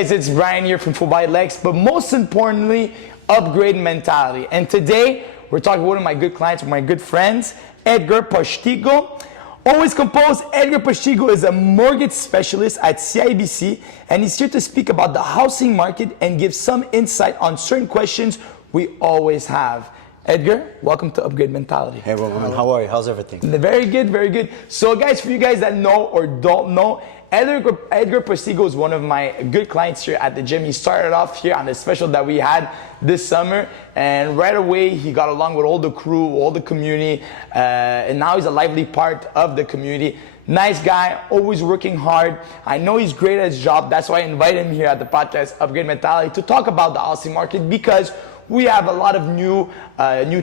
guys, it's Brian here from Full by Lex, but most importantly, upgrade mentality. And today, we're talking with one of my good clients, my good friends, Edgar Postigo. Always composed, Edgar Postigo is a mortgage specialist at CIBC, and he's here to speak about the housing market and give some insight on certain questions we always have. Edgar, welcome to Upgrade Mentality. Hey, Roman, how are you? How's everything? Very good, very good. So guys, for you guys that know or don't know, Edgar Postigo is one of my good clients here at the gym. He started off here on the special that we had this summer, and right away he got along with all the crew, all the community, and now he's a lively part of the community. Nice guy, always working hard. I know he's great at his job. That's why I invited him here at the podcast Upgrade Mentality to talk about the housing market, because we have a lot of new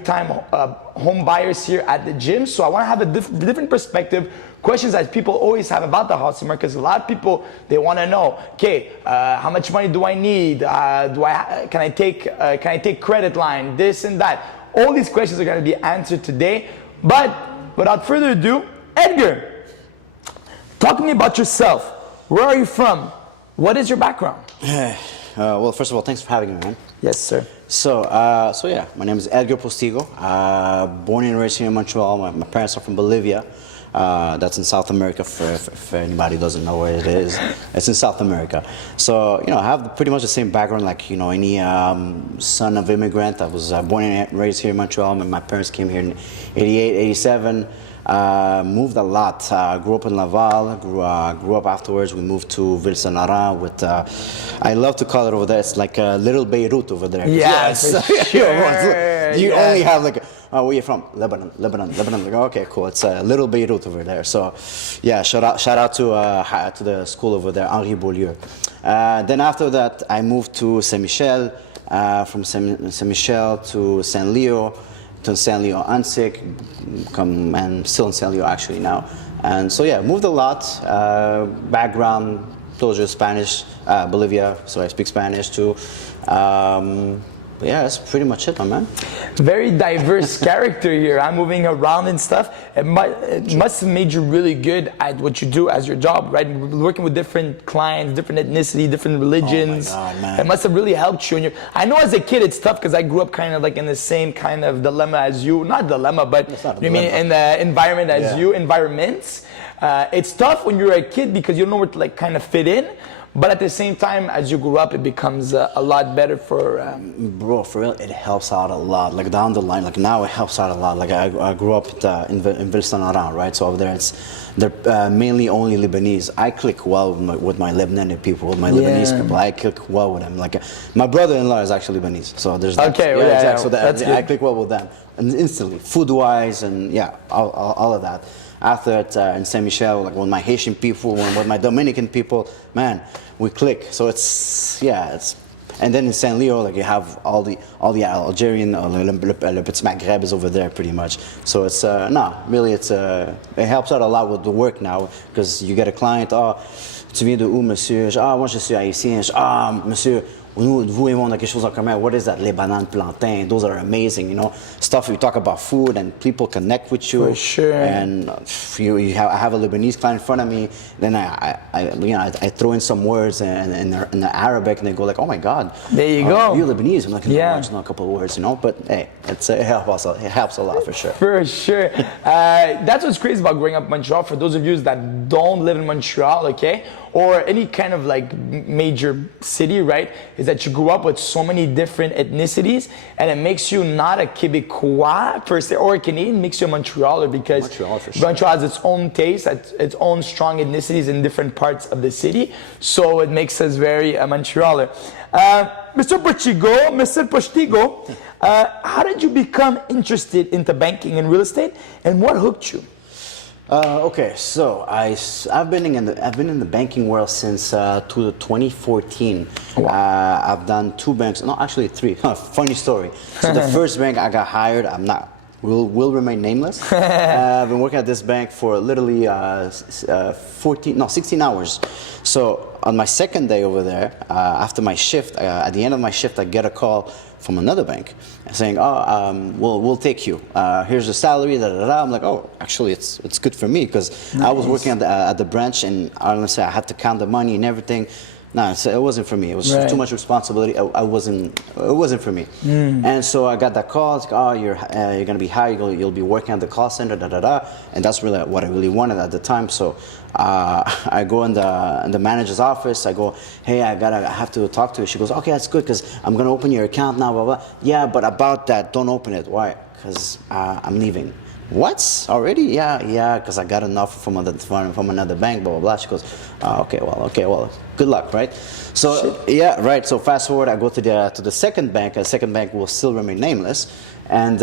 time home buyers here at the gym. So I want to have a different perspective, questions that people always have about the housing market. Because a lot of people, they want to know, okay, how much money do I need? Can I take credit line? This and that. All these questions are going to be answered today. But without further ado, Edgar, talk to me about yourself. Where are you from? What is your background? Well, first of all, thanks for having me, man. Yes, sir. So yeah, my name is Edgar Postigo. Born and raised here in Montreal. My parents are from Bolivia. That's in South America. For anybody who doesn't know where it is, it's in South America. So I have pretty much the same background like any son of immigrant. I was born and raised here in Montreal. My parents came here in '88, '87. Moved a lot. Grew up in Laval. Grew up afterwards. We moved to Ville-Saint-Laurent. With I love to call it over there. It's like a little Beirut over there. Yes, sure. You only have like, where are you from? Lebanon. Like, okay, cool. It's a little Beirut over there. So, yeah, shout out to the school over there, Henri Beaulieu. Then after that, I moved to Saint-Michel. From Saint-Michel to Saint-Leo. To San Leo Ansic, and still in San Leo actually now. And so yeah, moved a lot. Background, told you Spanish, Bolivia, so I speak Spanish too. Yeah, that's pretty much it, my man. Very diverse character here. I'm moving around and stuff. It must have made you really good at what you do as your job, right? Working with different clients, different ethnicity, different religions. Oh my God, man. It must have really helped you. I know as a kid it's tough because I grew up kind of like in the same kind of dilemma as you. Not dilemma, but you mean in the environment as you, environments. It's tough when you're a kid because you don't know where to like kind of fit in. But at the same time, as you grow up, it becomes a lot better for... Bro, for real, it helps out a lot. Like down the line, like now it helps out a lot. Like I grew up in Ville-Saint-Laurent, right? So over there, they're mainly only Lebanese. I click well with my Lebanese people, with my Lebanese people. I click well with them. Like my brother-in-law is actually Lebanese, so there's that. Okay, exactly. So I click well with them, and instantly, food-wise, and yeah, all of that. After that, in Saint Michel, like with my Haitian people, with my Dominican people, man, we click. So and then in Saint Leo, like you have all the Algerian, le petit Maghreb is over there pretty much. So it's really it helps out a lot with the work now, because you get a client, tu viens de où, monsieur? Moi je suis haïtien. Monsieur, vous et moi on a quelque chose en commun. What is that? Les bananes plantain. Those are amazing, stuff. You talk about food and people connect with you. For sure. And I have a Lebanese client in front of me. Then I throw in some words in the Arabic, and they go like, "Oh my God, there you go. You're Lebanese." I'm like, "No, I just know a couple of words, But hey, it helps a lot for sure. For sure. That's what's crazy about growing up in Montreal. For those of you that don't live in Montreal, okay, or any kind of like major city, right, is that you grew up with so many different ethnicities, and it makes you not a Québécois per se, or a Canadian, makes you a Montrealer, because Montreal has its own taste, its own strong ethnicities in different parts of the city. So it makes us very Montrealer. Mr. Postigo, how did you become interested into banking and real estate, and what hooked you? Okay, so I've been in the banking world since 2014. Wow. I've done 2 banks, no, actually 3. Funny story. So the first bank I got hired, will remain nameless. I've been working at this bank for literally 16 hours. So on my second day over there, after my shift, at the end of my shift, I get a call from another bank saying, we'll take you. Here's the salary, da, da, da. I'm like, oh, actually, it's good for me, because I was working at the branch, and honestly, I had to count the money and everything. No, so it wasn't for me. It was Right. too much responsibility. It wasn't for me. And so I got that call. It's like, oh, you're gonna be hired. You'll be working at the call center. Da da da. And that's really what I really wanted at the time. So I go in the manager's office. I go, hey, I have to talk to you. She goes, okay, that's good because I'm gonna open your account now. Blah blah. Yeah, but about that, don't open it. Why? Because I'm leaving. What? Already? Yeah, because I got an offer from another bank, blah, blah, blah. She goes, okay, well, good luck, right? So, yeah, right. So fast forward, I go to the second bank. The second bank will still remain nameless. And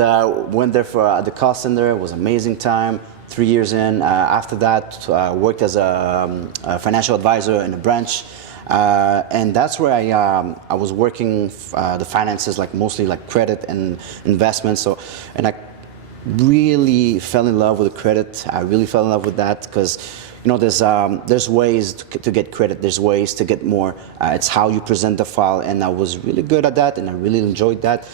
went there for the call center. It was an amazing time. 3 years in. After that, worked as a financial advisor in a branch. And that's where I was working the finances, like mostly like credit and investments. So, and I really fell in love with credit. I really fell in love with that because, you know, there's ways to get credit. There's ways to get more. It's how you present the file, and I was really good at that, and I really enjoyed that.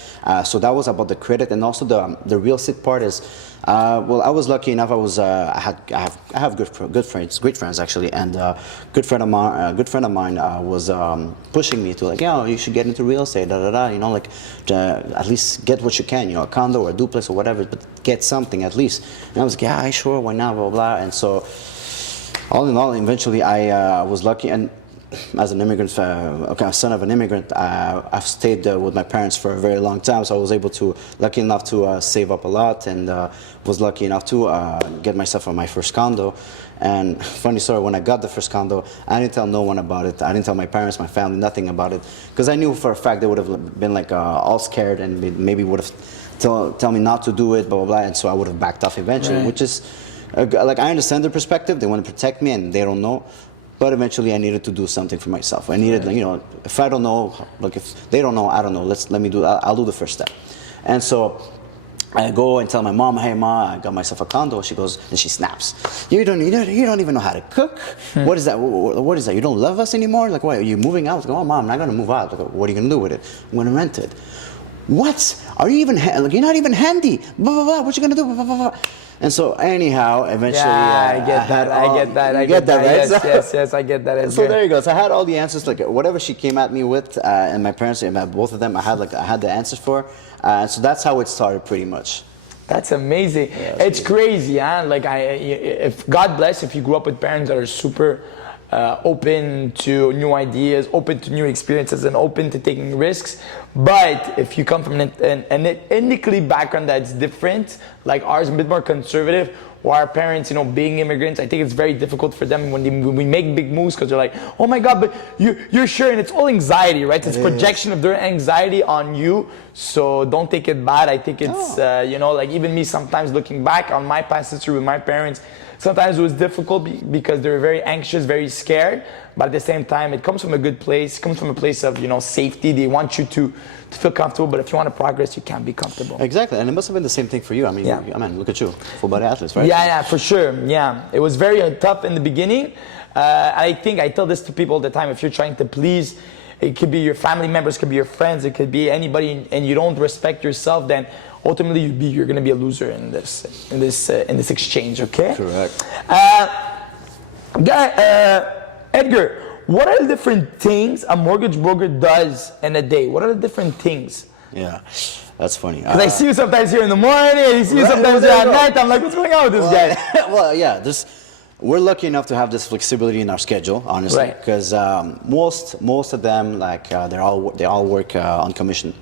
So that was about the credit, and also the real estate part is. Well, I was lucky enough. I have good friends, great friends actually, and good friend of mine was pushing me to like, yeah, you should get into real estate, da da da. You know, like at least get what you can, you know, a condo or a duplex or whatever, but get something at least. And I was like, yeah, sure, why not, blah blah. And so, all in all, eventually I was lucky, and as an immigrant, son of an immigrant, I've stayed with my parents for a very long time, so I was lucky enough to save up a lot, and was lucky enough to get myself my first condo. And funny story, when I got the first condo, I didn't tell no one about it. I didn't tell my parents, my family, nothing about it, because I knew for a fact they would have been like all scared and maybe would have tell me not to do it, blah blah blah, and so I would have backed off eventually, Right. which is like I understand their perspective. They want to protect me, and they don't know. But eventually, I needed to do something for myself. I needed, you know, if I don't know, like if they don't know, I don't know. Let me do. I'll do the first step. And so I go and tell my mom, hey ma, I got myself a condo. She goes and she snaps. You don't even know how to cook. What is that? What is that? You don't love us anymore? Like why are you moving out? I go, oh mom, I'm not gonna move out. Like, what are you gonna do with it? I'm gonna rent it. What? Are you even like you're not even handy? Blah blah blah. What you gonna do? Blah, blah, blah. And so anyhow, eventually, Yeah, I get that. I get that. I get that, right? Yes, I get that. So there you go. So I had all the answers, like whatever she came at me with, and my parents, and both of them, I had the answers for. So that's how it started, pretty much. That's amazing. Yeah, it's crazy, huh? Like if God bless, if you grew up with parents that are super open to new ideas, open to new experiences, and open to taking risks. But if you come from an ethnically background that's different, like ours, a bit more conservative, or our parents, you know, being immigrants, I think it's very difficult for them when we make big moves because they're like, oh my God, but you're sure, and it's all anxiety, right? It's projection of their anxiety on you. So don't take it bad. I think it's, you know, like even me sometimes looking back on my past history with my parents, sometimes it was difficult because they were very anxious, very scared. But at the same time, it comes from a good place. It comes from a place of, you know, safety. They want you to feel comfortable. But if you want to progress, you can't be comfortable. Exactly, and it must have been the same thing for you. I mean, Yeah. I mean, look at you, full body athletes, right? Yeah, for sure. Yeah, it was very tough in the beginning. I think I tell this to people all the time. If you're trying to please, it could be your family members, it could be your friends, it could be anybody, and you don't respect yourself, then ultimately you're going to be a loser in this exchange. Okay. Correct. Edgar, what are the different things a mortgage broker does in a day? What are the different things? Yeah, that's funny. Because I see you sometimes here in the morning, I see you sometimes here at night. I'm like, what's going on with this guy? Well, yeah, we're lucky enough to have this flexibility in our schedule, honestly, Right. because most of them, like they all work on commission,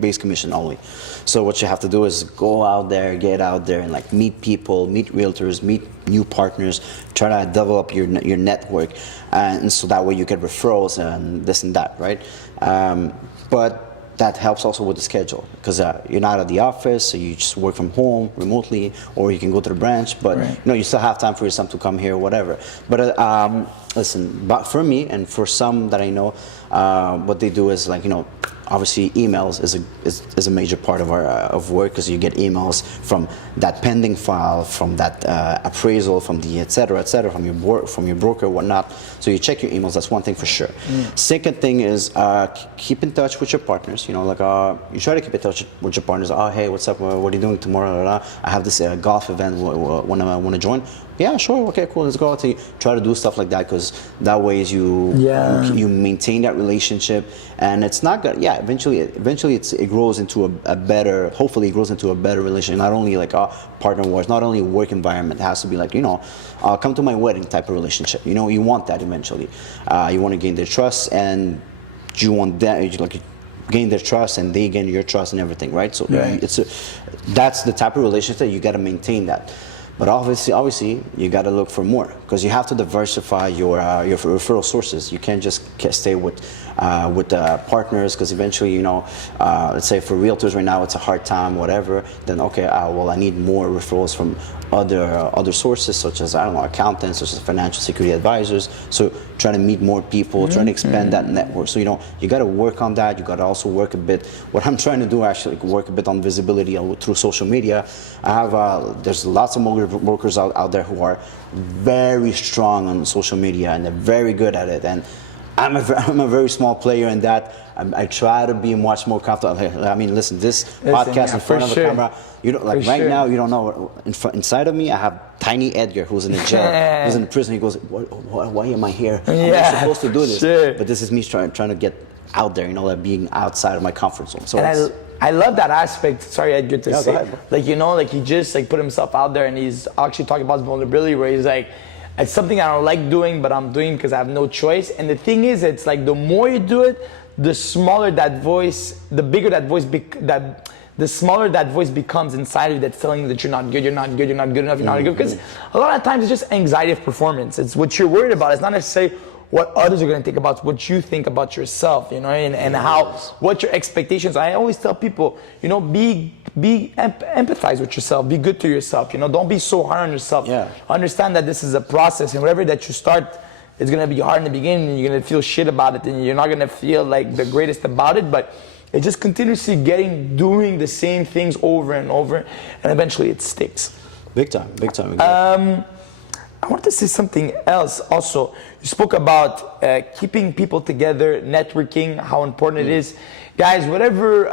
base commission only. So what you have to do is go out there, get out there, and like meet people, meet realtors, meet new partners, try to develop your network, and so that way you get referrals and this and that, right? But that helps also with the schedule because you're not at the office, so you just work from home remotely, or you can go to the branch. But Right. you know, you still have time for yourself to come here, or whatever. But listen, but for me and for some that I know, what they do is like, you know, obviously emails is a major part of our of work because you get emails from that pending file, from that appraisal, from the et cetera, from your broker, whatnot. So you check your emails. That's one thing for sure. Second thing is keep in touch with your partners. You know, like you try to keep in touch with your partners. Oh, hey, what's up? What are you doing tomorrow? I have this golf event. Want to join? Yeah, sure. Okay, cool. Let's go out to try to do stuff like that, because that way you maintain that relationship, and it's not good. Yeah, eventually it grows into a better. Hopefully, it grows into a better relationship. Not only like a partner wars, not only a work environment. It has to be like, come to my wedding type of relationship. You want that eventually. You want to gain their trust, and you want that like gain their trust, and they gain your trust and everything, right? So that's the type of relationship that you got to maintain that. But obviously, you got to look for more, because you have to diversify your referral sources. You can't just stay with partners, because eventually, let's say for realtors right now, it's a hard time, whatever. Then okay, well, I need more referrals from other sources, such as, I don't know, accountants, such as financial security advisors. So trying to meet more people, trying to expand that network. So you got to work on that. You got to also work a bit. What I'm trying to do, actually, work a bit on visibility through social media. I have there's lots of workers out there who are very strong on social media, and they're very good at it. And I'm a very small player in that. I try to be much more comfortable. I mean, listen, this podcast in front of a camera, now, you don't know. Inside of me, I have tiny Edgar, who's in the jail, who's in prison. He goes, why am I here? I'm not supposed to do this. But this is me trying to get out there, like being outside of my comfort zone. So I love that aspect. Sorry, Edgar, to say. He just put himself out there, and he's actually talking about his vulnerability, where he's like, it's something I don't like doing, but I'm doing because I have no choice. And the thing is, it's like the more you do it, the smaller that voice, the bigger that voice, the smaller that voice becomes inside of you, that's telling you that you're not good, you're not good, you're not good enough, you're not good. Because a lot of times it's just anxiety of performance. It's what you're worried about. It's not necessarily what others are going to think about, what you think about yourself, and what your expectations are. I always tell people, empathize with yourself, be good to yourself, don't be so hard on yourself. Understand that this is a process, and whatever that you start, it's going to be hard in the beginning, and you're going to feel shit about it, and you're not going to feel like the greatest about it, but it's just continuously doing the same things over and over, and eventually it sticks. Big time. Exactly. I wanted to say something else also. You spoke about keeping people together, networking, how important it is. Guys, whatever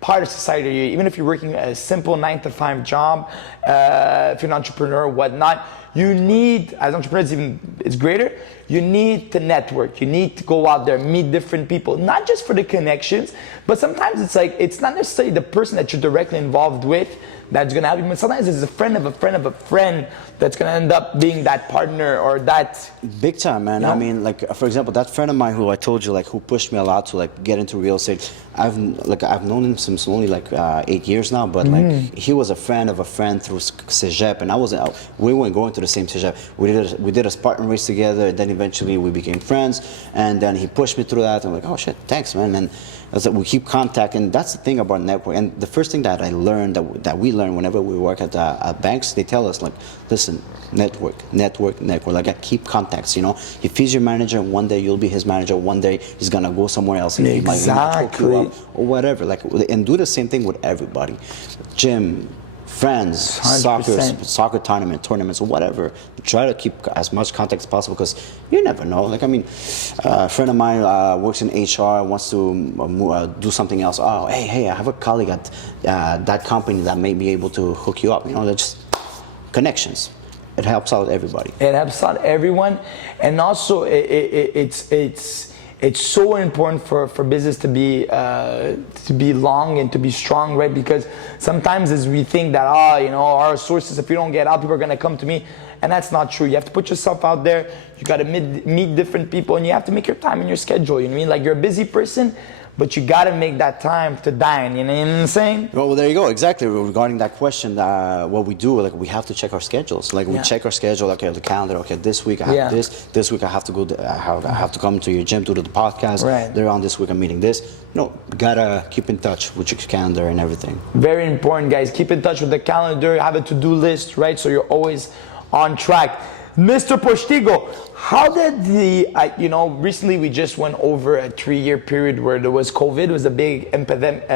part of society you're, even if you're working a simple 9-to-5 job, if you're an entrepreneur, whatnot, you need, as entrepreneurs, it's greater, you need to network. You need to go out there, meet different people, not just for the connections, but sometimes it's not necessarily the person that you're directly involved with that's going to help you. But sometimes it's a friend of a friend of a friend that's going to end up being that partner or that. Big time, man. I mean, for example, that friend of mine who I told you, who pushed me a lot to get into real estate. I've known him since only 8 years now, but he was a friend of a friend through Cégep, and we weren't going to the same Cégep. We did a Spartan race together, and then eventually we became friends, and then he pushed me through that. I'm like, oh shit, thanks, man. And we keep contact, and that's the thing about network. And the first thing that I learned, that we learn whenever we work at banks, they tell us listen, network. Keep contacts. If he's your manager, one day you'll be his manager. One day he's gonna go somewhere else, and he might hook you up or whatever. And do the same thing with everybody. Gym, friends, 100%. soccer tournaments, or whatever. Try to keep as much contact as possible, because you never know. A friend of mine works in HR, wants to do something else. Oh, hey, I have a colleague at that company that may be able to hook you up. They're just connections. It helps out everybody. It helps out everyone, and also it's so important for business to be long and to be strong, right? Because sometimes as we think that our sources, if you don't get out, people are gonna come to me, and that's not true. You have to put yourself out there. You gotta meet different people, and you have to make your time in your schedule. You know what I mean? You're a busy person, but you gotta make that time to dine. You know what I'm saying? Well, there you go. Exactly. Regarding that question, what we do, we have to check our schedules. We check our schedule. Okay, the calendar. Okay, this week I have this. This week I have to go. I have to come to your gym to do the podcast. Right. Later on this week I'm meeting this. Gotta keep in touch with your calendar and everything. Very important, guys. Keep in touch with the calendar. Have a to-do list, right? So you're always on track. Mr. Postigo, how did recently we just went over a 3-year period where there was COVID. It was a big pandemic,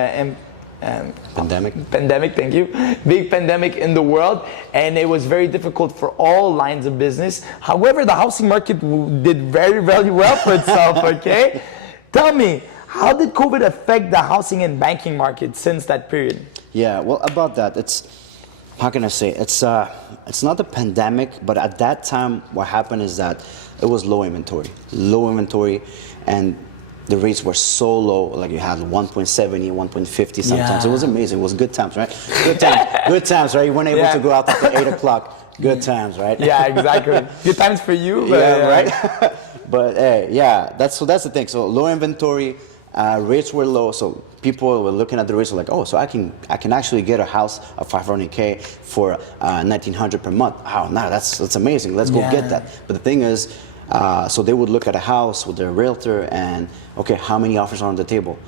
thank you. Big pandemic in the world, and it was very difficult for all lines of business. However, the housing market did very, very well for itself, okay? Tell me, how did COVID affect the housing and banking market since that period? Yeah, well, about that, how can I say, it's not the pandemic, but at that time what happened is that it was low inventory, and the rates were so low. Like you had 1.70, 1.50 sometimes. Yeah. It was amazing. It was good times, right? Good times, right? You weren't able to go out after 8 o'clock. Good times, right? Yeah, exactly. Good times for you, but Yeah, right. But yeah, that's the thing. So low inventory, rates were low, so people were looking at the rates like, oh, so I can actually get a house of 500K for 1,900 per month. Oh, no, that's amazing. Let's go get that. But the thing is, so they would look at a house with their realtor and, okay, how many offers are on the table?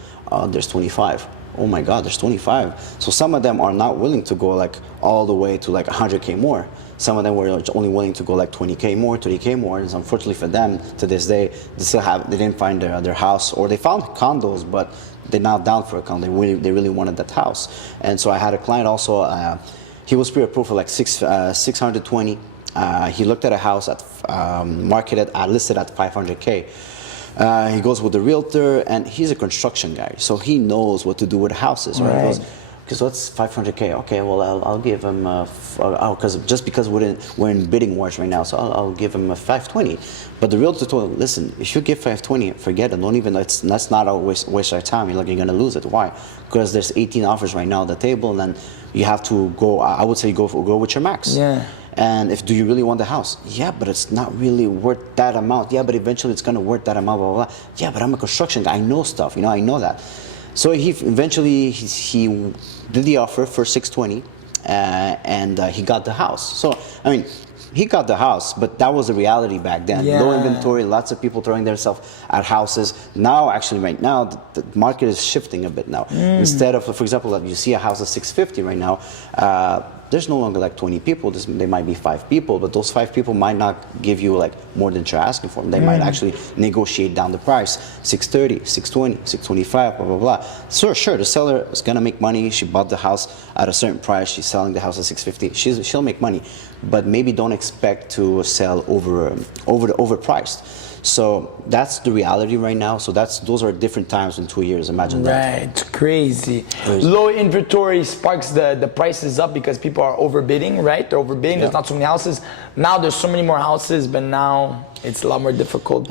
There's 25. Oh my God, there's 25. So some of them are not willing to go like all the way to like 100K more. Some of them were only willing to go like 20K more, 30K more. And unfortunately for them, to this day, they didn't find their house, or they found condos, but they're not down for a condo. They really wanted that house. And so I had a client also, he was pre-approved for like 620. He looked at a house at listed at 500K. He goes with the realtor, and he's a construction guy, so he knows what to do with houses, right? He goes, because what's 500K? Okay, well, I'll give him, because we're in bidding wars right now, so I'll give him a 520. But the realtor told him, listen, if you give 520, forget it. Don't even, let's not waste our time. You're going to lose it. Why? Because there's 18 offers right now on the table, and then you have to go, I would say go with your max. Yeah. And do you really want the house? Yeah, but it's not really worth that amount. Yeah, but eventually it's gonna worth that amount, blah, blah, blah. Yeah, but I'm a construction guy, I know stuff, I know that. So he eventually did the offer for 620, and he got the house. So, I mean, he got the house, but that was the reality back then. Yeah. Low inventory, lots of people throwing themselves at houses. Now, actually, right now, the market is shifting a bit now. Instead of, for example, you see a house of 650 right now, there's no longer like 20 people. There might be 5 people, but those 5 people might not give you like more than you're asking for. They might actually negotiate down the price, 630, 620, 625, blah, blah, blah. So sure, the seller is gonna make money. She bought the house at a certain price. She's selling the house at 650. She'll make money, but maybe don't expect to sell overpriced. So that's the reality right now. So those are different times in 2 years. Imagine that. Right, crazy. Low inventory sparks the prices up because people are overbidding, right? They're overbidding. There's not so many houses. Now there's so many more houses, but now it's a lot more difficult.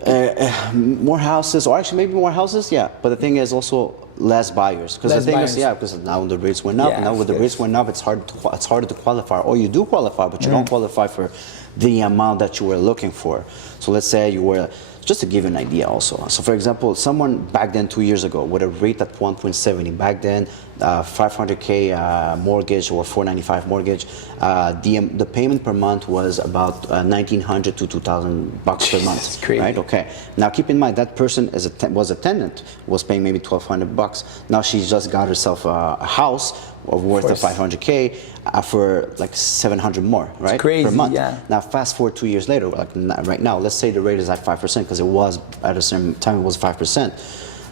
More houses, or actually maybe more houses, yeah. But the thing is also less buyers, because the thing is, because now the rates went up. Now with the rates went up, it's harder to qualify. Or you do qualify, but you don't qualify for the amount that you were looking for. So let's say you were, just to give you an idea also. So for example, someone back then 2 years ago with a rate at 1.70, back then 500K mortgage or 495 mortgage, the payment per month was about 1,900 to 2,000 bucks per month. Crazy. Right? Okay. Now keep in mind that person was a tenant, was paying maybe 1,200 bucks. Now she just got herself a house worth of 500K for like 700 more, right? It's crazy, per month. yeah. Now fast forward 2 years later, like right now, let's say the rate is at 5%, because it was at a certain time it was 5%.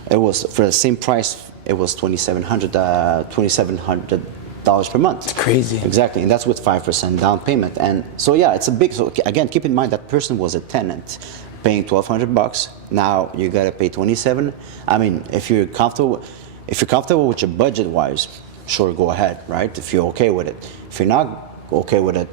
It was for the same price. It was $2,700 per month. It's crazy. Exactly, and that's with 5% down payment. And so yeah, it's a big. So again, keep in mind that person was a tenant, paying 1,200 bucks. Now you gotta pay 27. I mean, if you're comfortable with your budget wise, sure, go ahead, right? If you're okay with it. If you're not okay with it,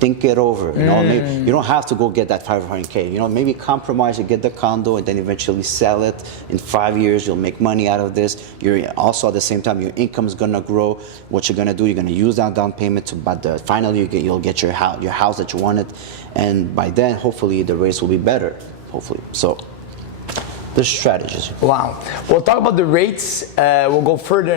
think it over. Maybe you don't have to go get that 500K. Maybe compromise and get the condo, and then eventually sell it. In 5 years, you'll make money out of this. You're also at the same time, your income's gonna grow. What you're gonna do, you're gonna use that down payment, but finally you'll get your house that you wanted, and by then, hopefully, the rates will be better. Hopefully, so. There's strategies. Wow. We'll talk about the rates. We'll go further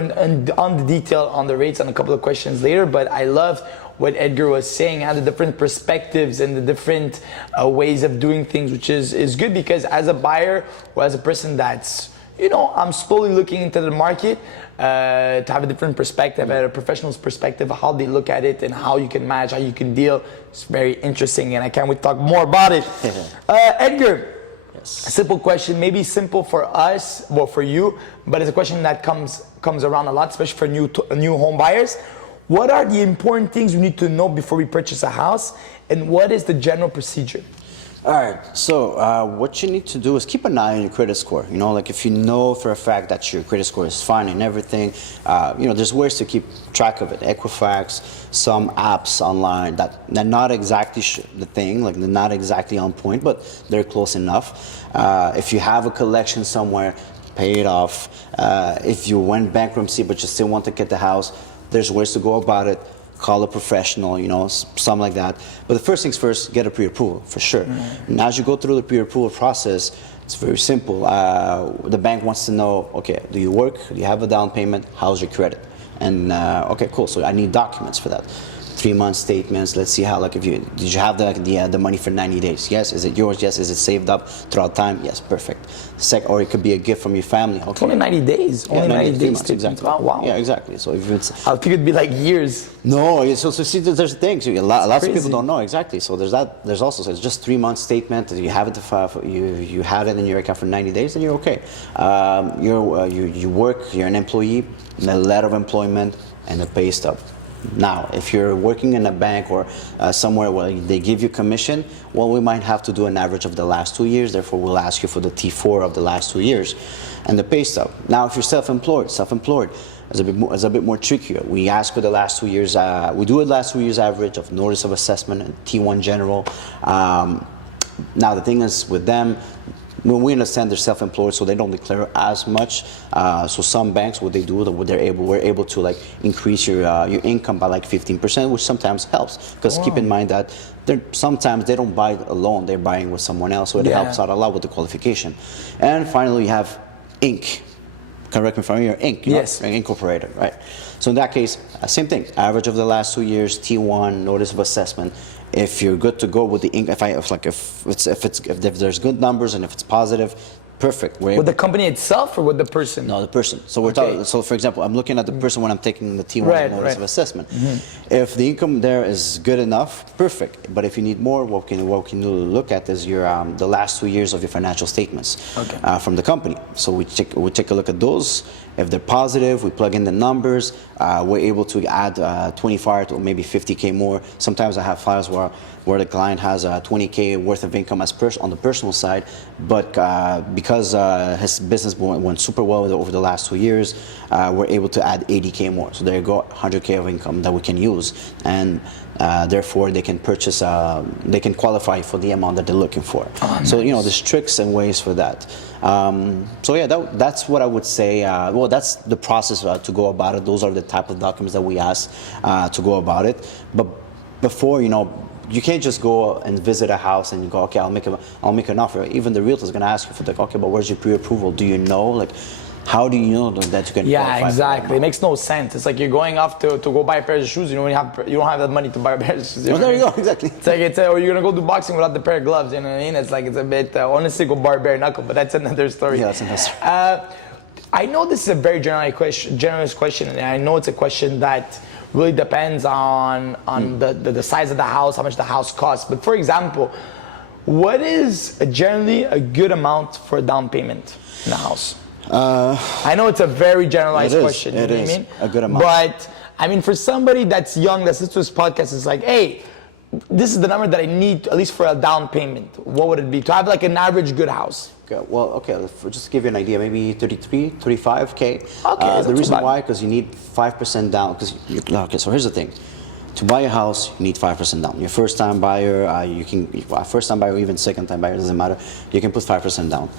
on the detail on the rates and a couple of questions later. But I love what Edgar was saying, how the different perspectives and the different ways of doing things, which is good, because as a buyer or as a person that's, I'm slowly looking into the market, to have a different perspective, a professional's perspective, how they look at it and how you can manage, how you can deal. It's very interesting, and I can't wait to talk more about it. Edgar. A simple question, maybe simple for us, well for you, but it's a question that comes around a lot, especially for new home buyers. What are the important things we need to know before we purchase a house, and what is the general procedure? All right. So what you need to do is keep an eye on your credit score. You know, like if you know for a fact that your credit score is fine and everything, you know, there's ways to keep track of it. Equifax, some apps online that they're not exactly the thing, like they're not exactly on point, but they're close enough. If you have a collection somewhere, pay it off. If you went bankruptcy but you still want to get the house, there's ways to go about it. Call a professional, you know, something like that. But the first things first, get a pre-approval for sure. And as you go through the pre-approval process, it's very simple. The bank wants to know, okay, do you work? Do you have a down payment? How's your credit? And okay, cool. So I need documents for that. 3-month statements. Let's see how, like, did you have the money for 90 days? Yes. Is it yours? Yes. Is it saved up throughout time? Yes. Perfect. Or it could be a gift from your family. Okay. It's only 90 days. Yeah, only 90 days. Months, exactly. Oh, wow. Yeah, exactly. So if it's, I think it'd be like years. no, so see, there's things. Lots of people don't know exactly. So there's that. There's also, so it's just 3-month statement. You have it. You had it in your account for 90 days, then you're okay. You work. You're an employee. A letter of employment and a pay stub. Now, if you're working in a bank or somewhere where they give you commission, well, we might have to do an average of the last 2 years. Therefore, we'll ask you for the T4 of the last 2 years and the pay stub. Now, if you're self-employed is a bit more trickier. We ask for the last 2 years. We do a last 2 years average of notice of assessment and T1 general. Now, the thing is with them, when we understand they're self-employed, so they don't declare as much. So some banks, what they do, we're able to like increase your income by like 15%, which sometimes helps. Because keep in mind that sometimes they don't buy alone; they're buying with someone else, so it helps out a lot with the qualification. And finally, you have Inc. Correct me if I'm wrong. You're Inc. Yes. Incorporated, right? So in that case, same thing. Average of the last 2 years, T1, notice of assessment. If you're good to go with the Inc. If there's good numbers and if it's positive, perfect. With the company itself or with the person? No, the person. So we're talking. So for example, I'm looking at the person when I'm taking the T1 notice of assessment. If the income there is good enough, perfect. But if you need more, what we can look at is your the last 2 years of your financial statements from the company. So we take a look at those. If they're positive, we plug in the numbers. We're able to add 25 to maybe 50K more. Sometimes I have files where the client has 20K worth of income on the personal side, but because his business went super well over the last 2 years, we're able to add 80K more. So there you go, 100K of income that we can use, and therefore they can purchase, they can qualify for the amount that they're looking for. So you know, there's tricks and ways for that. So yeah, that's what I would say. Well, that's the process to go about it. Those are the type of documents that we ask to go about it. But before, you know, you can't just go and visit a house and you go, okay, I'll make an offer. Even the realtor is going to ask you for the, okay, but where's your pre-approval? Do you know, like, how do you know that you can? Yeah, exactly. It makes no sense. It's like you're going off to go buy a pair of shoes. You don't have that money to buy a pair of shoes. Well, there you go. Exactly. It's like or you're gonna go do boxing without the pair of gloves. You know what I mean? It's like it's a bit honestly go bar bare knuckle, but that's another story. Yeah, that's another story. I know this is a very generous question, and I know it's a question that really depends on the size of the house, how much the house costs. But for example, what is generally a good amount for a down payment in a house? I know it's a very generalized question. It is a good amount. But I mean, for somebody that's young, that's listening to this podcast, it's like, hey, this is the number that I need at least for a down payment. What would it be to have like an average good house? Okay, well, okay, just to give you an idea, maybe 33, 35K. Okay, the reason why, because you need 5% down. Okay, so here's the thing. To buy a house, you need 5% down. Your first-time buyer, first-time buyer or even second-time buyer, doesn't matter. You can put 5% down.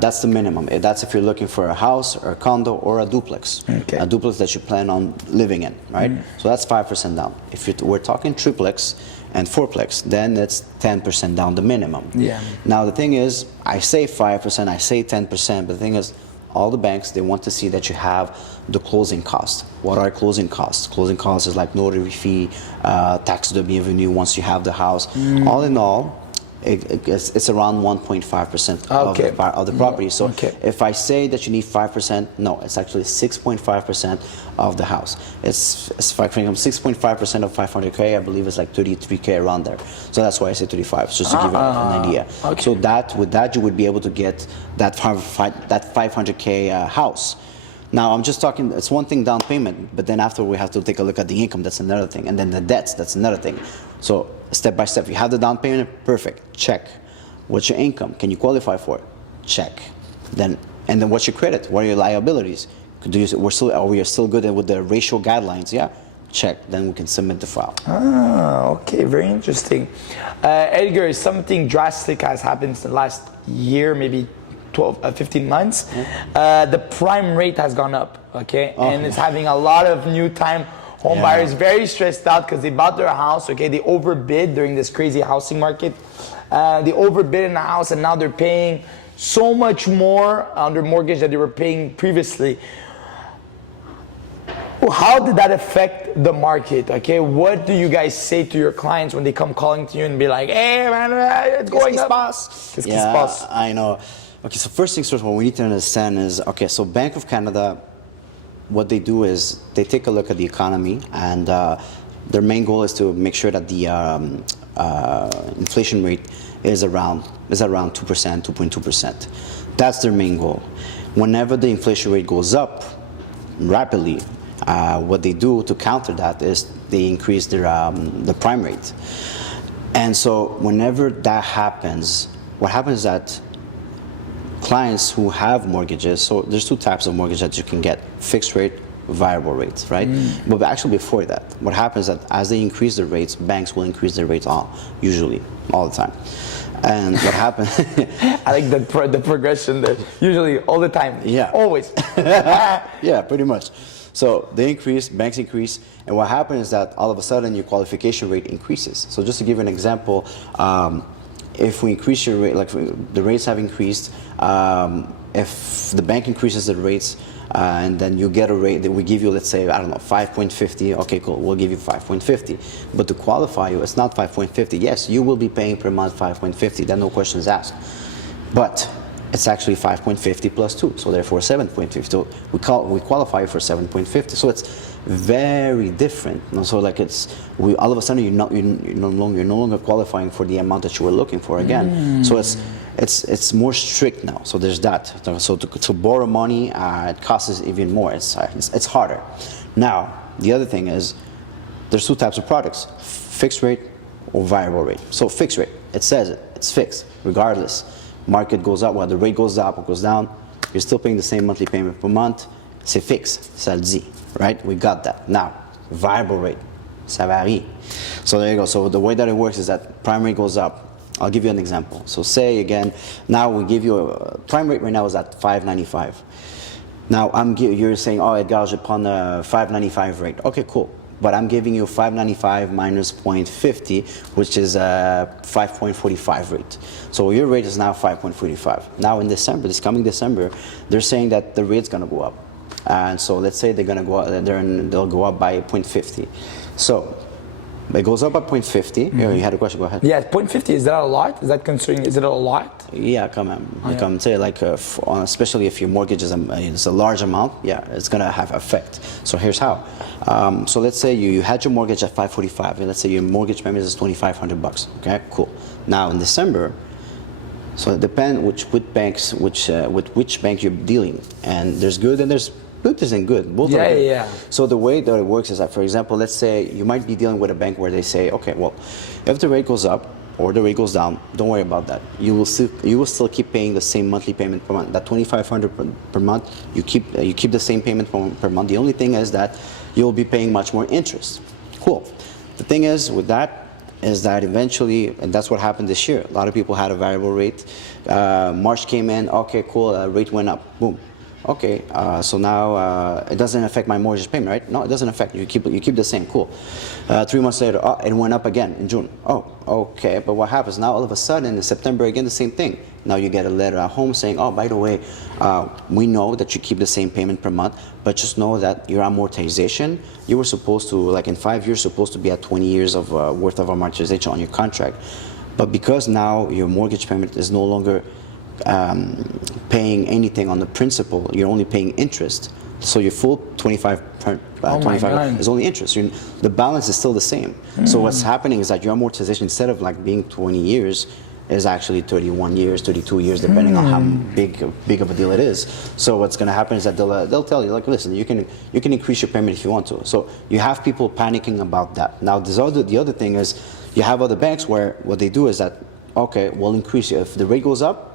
That's the minimum. That's if you're looking for a house or a condo or a duplex. Okay. A duplex that you plan on living in, right? So that's 5% down. If we're talking triplex and fourplex, then it's 10% down, the minimum. Yeah. Now the thing is, I say 5%, I say 10%, but the thing is, all the banks, they want to see that you have the closing costs. What are closing costs? Closing costs is like notary fee, tax de bienvenue once you have the house. All in all, it's around 1.5% of the property. So if I say that you need 5%, no, it's actually 6.5% of the house. It's like 6.5% of 500K, I believe it's like 33K around there. So that's why I say 35, just to give you an idea. So with that you would be able to get that 500K house. Now I'm just talking, it's one thing down payment, but then after we have to take a look at the income, that's another thing. And then the debts, that's another thing. So step by step, you have the down payment, perfect, check. What's your income? Can you qualify for it? Check. Then what's your credit? What are your liabilities? Are we still good with the ratio guidelines? Yeah. Check. Then we can submit the file. Ah, okay, very interesting. Edgar, something drastic has happened in the last year, maybe 15 months. The prime rate has gone up, okay? And it's having a lot of new time home buyers very stressed out because they bought their house, okay? They overbid during this crazy housing market. They overbid in the house and now they're paying so much more on their mortgage that they were paying previously. How did that affect the market? Okay, what do you guys say to your clients when they come calling to you and be like, "Hey, man, it's going up"? Qu'est-ce qui se passe? I know. Okay, so first things first, what we need to understand is, okay, so Bank of Canada, what they do is they take a look at the economy, and their main goal is to make sure that the inflation rate is around 2%, 2.2%. That's their main goal. Whenever the inflation rate goes up rapidly, what they do to counter that is they increase their the prime rate. And so whenever that happens, what happens is that clients who have mortgages, so there's two types of mortgage that you can get: fixed rate, variable rates, right? But actually before that, what happens is that as they increase the rates, banks will increase their rates usually all the time. And what happened? I like the progression there. Usually, all the time. Yeah. Always. Yeah, pretty much. So they increase, banks increase, and what happens is that all of a sudden your qualification rate increases. So just to give you an example, if we increase your rate, like the rates have increased, if the bank increases the rates, and then you get a rate that we give you, let's say, I don't know, 5.50, okay, cool, we'll give you 5.50. But to qualify you, it's not 5.50. Yes, you will be paying per month 5.50, then no questions asked. But it's actually 5.50 plus 2, so therefore 7.50. So we qualify for 7.50. So it's very different. So like all of a sudden you're no longer qualifying for the amount that you were looking for again. So it's more strict now. So there's that. So to borrow money, it costs even more. It's harder. Now the other thing is there's two types of products: fixed rate or variable rate. So fixed rate, it says it's fixed regardless. Market goes up, the rate goes up or goes down, you're still paying the same monthly payment per month. C'est fixe, ça le dit, right? We got that. Now, variable rate, ça varie. So there you go. So the way that it works is that prime rate goes up. I'll give you an example. So say again, now we give you a prime rate right now is at 5.95. Now you're saying, oh, Edgar, je prends a 5.95 rate. Okay, cool. But I'm giving you 5.95 minus 0.50, which is a 5.45 rate. So your rate is now 5.45. Now in December, this coming December, they're saying that the rate's gonna go up. And so let's say they're gonna go up, they'll go up by 0.50. So it goes up by 0.50. You had a question, go ahead. Yeah, 0.50, is that a lot? Is that concerning? Is it a lot? Yeah, come on. Say like, especially if your mortgage is a large amount, yeah, it's gonna have effect. So here's how. So let's say you had your mortgage at 545, and let's say your mortgage payment is $2,500. Okay, cool. Now in December, so it depends with which bank you're dealing, and there's good and there's good isn't good. Both are good. Yeah. So the way that it works is that, for example, let's say you might be dealing with a bank where they say, okay, well, if the rate goes up or the rate goes down, don't worry about that. You will still keep paying the same monthly payment per month. That $2,500 per month, you keep the same payment per month. The only thing is that you'll be paying much more interest. Cool. The thing is with that is that eventually, and that's what happened this year. A lot of people had a variable rate. March came in, okay, cool, rate went up, boom. Okay, so now it doesn't affect my mortgage payment, right? No, it doesn't affect you. You keep the same. Cool. 3 months later, it went up again in June. Oh, okay. But what happens now? All of a sudden, in September, again the same thing. Now you get a letter at home saying, oh, by the way, we know that you keep the same payment per month, but just know that your amortization, you were supposed to, like in 5 years, supposed to be at 20 years of worth of amortization on your contract. But because now your mortgage payment is no longer paying anything on the principal, you're only paying interest. So your full 25 is only interest. The balance is still the same. So what's happening is that your amortization, instead of like being 20 years, is actually 31 years, 32 years, depending on how big of a deal it is. So what's going to happen is that they'll tell you, like, listen, you can increase your payment if you want to. So you have people panicking about that. Now the other thing is, you have other banks where what they do is that okay, we'll increase you. If the rate goes up,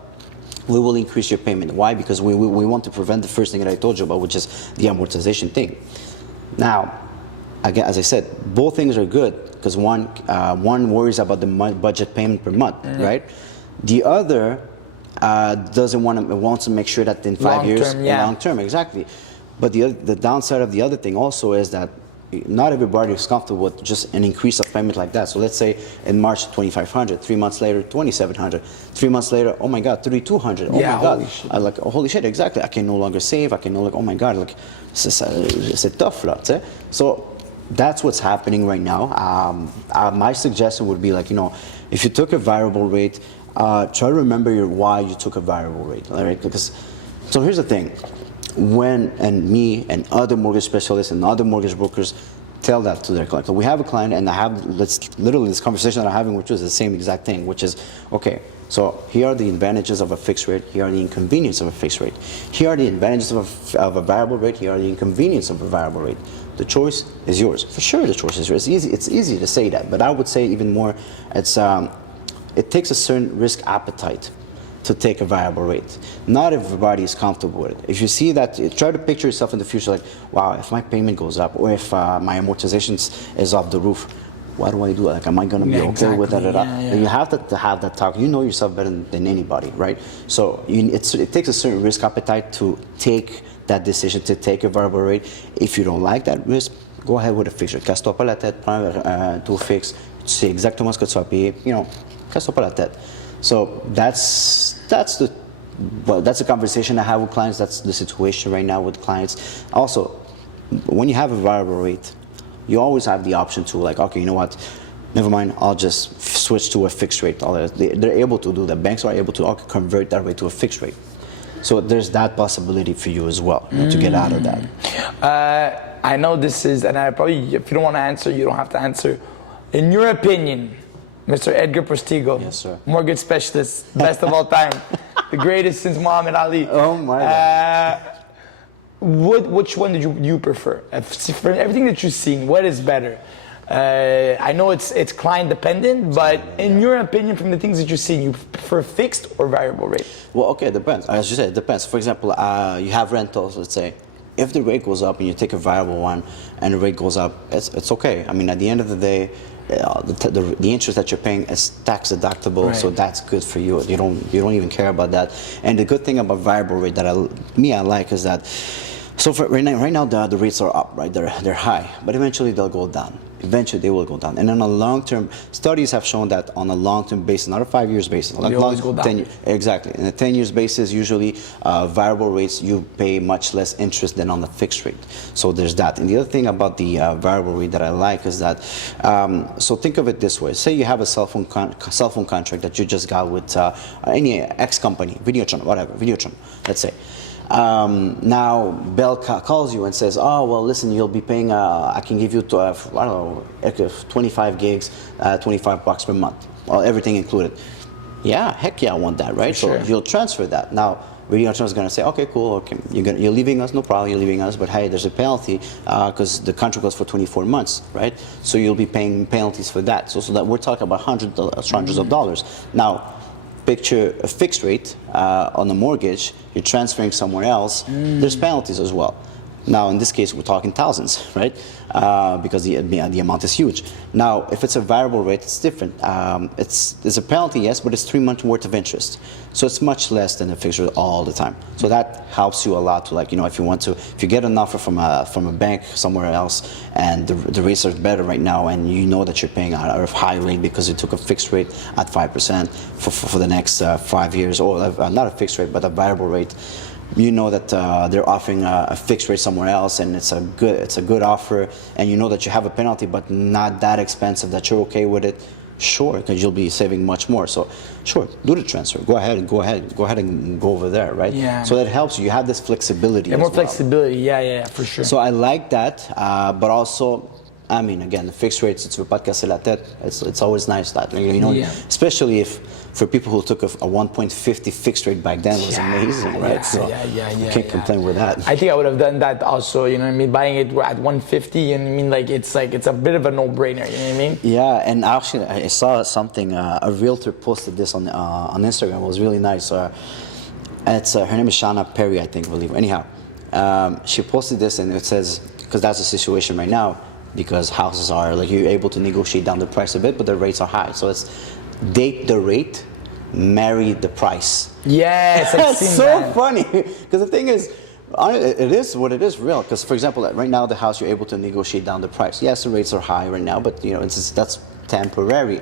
we will increase your payment. Why? Because we want to prevent the first thing that I told you about, which is the amortization thing. Now, again, as I said, both things are good because one worries about the budget payment per month, right? The other wants to make sure that in 5 years, long term, exactly. But the downside of the other thing also is that not everybody is comfortable with just an increase of payment like that. So let's say in March, 2,500, 3 months later, 2,700, 3 months later, oh my God, 3,200, oh my God. Holy shit, exactly. I can no longer save, I can no longer, oh my God, like, c'est tough là, tu sais. So that's what's happening right now. My suggestion would be like, you know, if you took a variable rate, try to remember why you took a variable rate, all right? Because, so here's the thing. And me and other mortgage specialists and other mortgage brokers tell that to their client. So we have a client, and literally this conversation that I'm having with you is the same exact thing, which is, okay, so here are the advantages of a fixed rate, here are the inconveniences of a fixed rate. Here are the advantages of a variable rate, here are the inconveniences of a variable rate. The choice is yours. For sure the choice is yours. It's easy to say that, but I would say even more, it takes a certain risk appetite to take a variable rate. Not everybody is comfortable with it. If you see that, try to picture yourself in the future like, wow, if my payment goes up or if my amortizations is off the roof, what do I do? Like, am I gonna be okay with that? You have to have that talk. You know yourself better than anybody, right? So it takes a certain risk appetite to take that decision to take a variable rate. If you don't like that risk, go ahead with a fixed rate. Casse-toi pas la tête, prends un taux fixe, tu sais exactement ce que tu vas payer, you know, casse-toi pas la tête. So that's a conversation I have with clients. That's the situation right now with clients. Also, when you have a variable rate, you always have the option to like, okay, you know what? Never mind. I'll just switch to a fixed rate. They're able to do that. Banks are able to convert that rate to a fixed rate. So there's that possibility for you as well to get out of that. I know this is, and I probably, if you don't want to answer, you don't have to answer. In your opinion, Mr. Edgar Postigo, yes, sir. Mortgage specialist, best of all time, the greatest since Muhammad Ali. Oh my God. Which one did you prefer? For everything that you've seen, what is better? I know it's client dependent, but in your opinion, from the things that you've seen, you prefer fixed or variable rate? Well, okay, it depends. As you said, it depends. For example, you have rentals, let's say. If the rate goes up and you take a variable one and the rate goes up, it's okay. I mean, at the end of the day, the interest that you're paying is tax deductible, right. So that's good for you. You don't even care about that. And the good thing about variable rate that I like is that, so for right now the rates are up, right? They're high, but eventually they'll go down. Eventually they will go down. And on a long-term, studies have shown that on a long-term basis, not a 5 years basis, they always go down. Exactly. In a 10 years basis, usually variable rates, you pay much less interest than on the fixed rate. So there's that. And the other thing about the variable rate that I like is that, so think of it this way. Say you have a cell phone contract that you just got with any X company, Videotron, whatever, Videotron, let's say. Now Bell calls you and says, oh, well, listen, you'll be paying, I can give you, I don't know, 25 gigs, $25 per month, well, everything included. Yeah, heck yeah, I want that, right? For sure. So you'll transfer that. Now, Videotron is going to say, okay, cool, okay, you're leaving us, no problem, you're leaving us, but hey, there's a penalty because the contract goes for 24 months, right? So you'll be paying penalties for that. So that we're talking about hundreds of dollars. Now, picture a fixed rate on a mortgage, you're transferring somewhere else, there's penalties as well. Now, in this case, we're talking thousands, right? Because the amount is huge. Now, if it's a variable rate, it's different. There's a penalty, yes, but it's 3 months worth of interest. So it's much less than a fixed rate all the time. So that helps you a lot to, like, you know, if you get an offer from a bank somewhere else and the rates are better right now and you know that you're paying a high rate because you took a fixed rate at 5% for the next 5 years, or not a fixed rate, but a variable rate, you know that they're offering a fixed rate somewhere else, and it's a good offer, and you know that you have a penalty, but not that expensive, that you're okay with it. Sure, because you'll be saving much more. So, sure, do the transfer. Go ahead and go over there, right? Yeah. So that helps you. You have this flexibility. Yeah, more flexibility. Yeah, for sure. So I like that, but also I mean, again, the fixed rates, si tu veux pas te casser la tête, it's always nice that, you know, Yeah. especially if for people who took a 1.50 fixed rate back then, it was amazing, right? So you can't complain with that. I think I would have done that also, you know what I mean? Buying it at 150, and I mean, like it's a bit of a no-brainer, you know what I mean? Yeah, and actually, I saw something, a realtor posted this on Instagram. It was really nice. It's her name is Shana Perry, I think, I believe. Anyhow, she posted this, and it says, because that's the situation right now, because houses are, like, you're able to negotiate down the price a bit, but the rates are high. So it's date the rate, marry the price. Yes, I've That's seen so that. funny, because the thing is, it is what it is real. Because, for example, right now, the house, you're able to negotiate down the price. Yes, the rates are high right now, but, you know, that's temporary.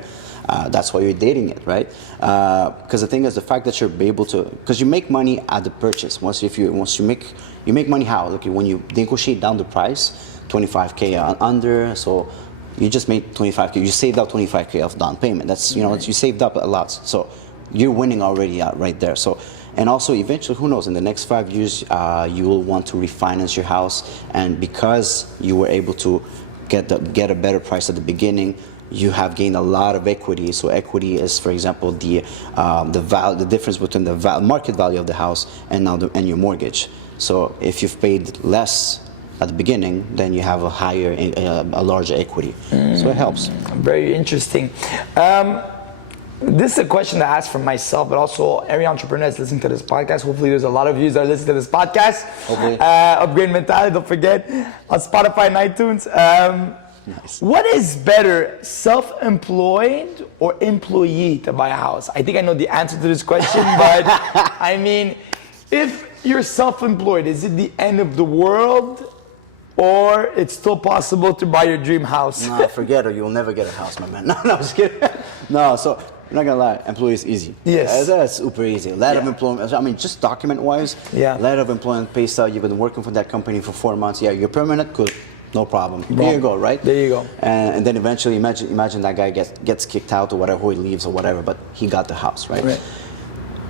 That's why you're dating it, right? Because the thing is, the fact that you're able to, because you make money at the purchase. Once you make money how? Look, when you negotiate down the price, 25K under, so you just made 25K. You saved up 25K of down payment. That's, you know, you saved up a lot. So you're winning already right there. So, and also eventually, who knows? In the next 5 years, you will want to refinance your house, and because you were able to get a better price at the beginning, you have gained a lot of equity. So equity is, for example, the difference between the market value of the house and and your mortgage. So if you've paid less at the beginning, then you have a larger equity. So it helps. Very interesting. This is a question that I asked for myself, but also every entrepreneur that's listening to this podcast. Hopefully there's a lot of you that are listening to this podcast. Hopefully. Upgrade Mentality, don't forget, on Spotify and iTunes. Nice. What is better, self-employed or employee to buy a house? I think I know the answer to this question, but I mean, if you're self-employed, is it the end of the world, or it's still possible to buy your dream house? No, forget it. You'll never get a house, my man. No, just kidding. No, so I'm not gonna lie. Employee is easy. Yes. That's super easy. A lot of employment. I mean, just document-wise. Yeah. A lot of employment pay stub. You've been working for that company for 4 months. Yeah, you're permanent. Good. No problem. There you go, right? There you go. And then eventually, imagine that guy gets kicked out or whatever, or he leaves or whatever, but he got the house, right?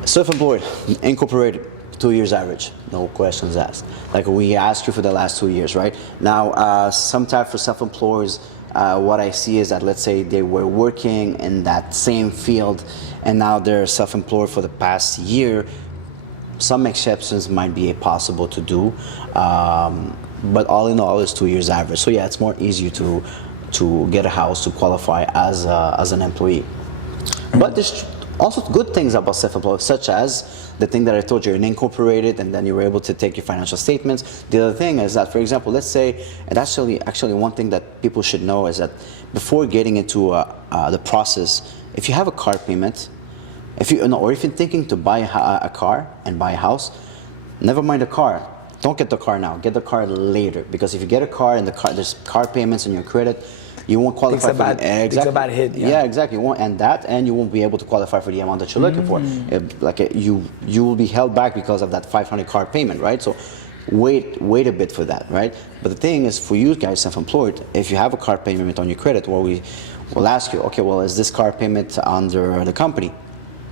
Self-employed, incorporated, 2 years average, no questions asked. Like we asked you for the last 2 years, right? Now, sometimes for self-employers, what I see is that, let's say they were working in that same field and now they're self-employed for the past year. Some exceptions might be possible to do. But all in all, it's 2 years average. So yeah, it's more easy to get a house to qualify as an employee. But there's also good things about self-employed, such as the thing that I told you, you're incorporated, and then you were able to take your financial statements. The other thing is that, for example, let's say, and actually one thing that people should know is that before getting into the process, if you have a car payment, or if you're thinking to buy a car and buy a house, never mind the car. Don't get the car now. Get the car later, because if you get a car and there's car payments on your credit, you won't qualify for It's a bad hit. Yeah, exactly. You won't, and you won't be able to qualify for the amount that you're looking for. You will be held back because of that 500 car payment, right? So wait a bit for that, right? But the thing is, for you guys self-employed, if you have a car payment on your credit, well, we will ask you, okay, well, is this car payment under the company?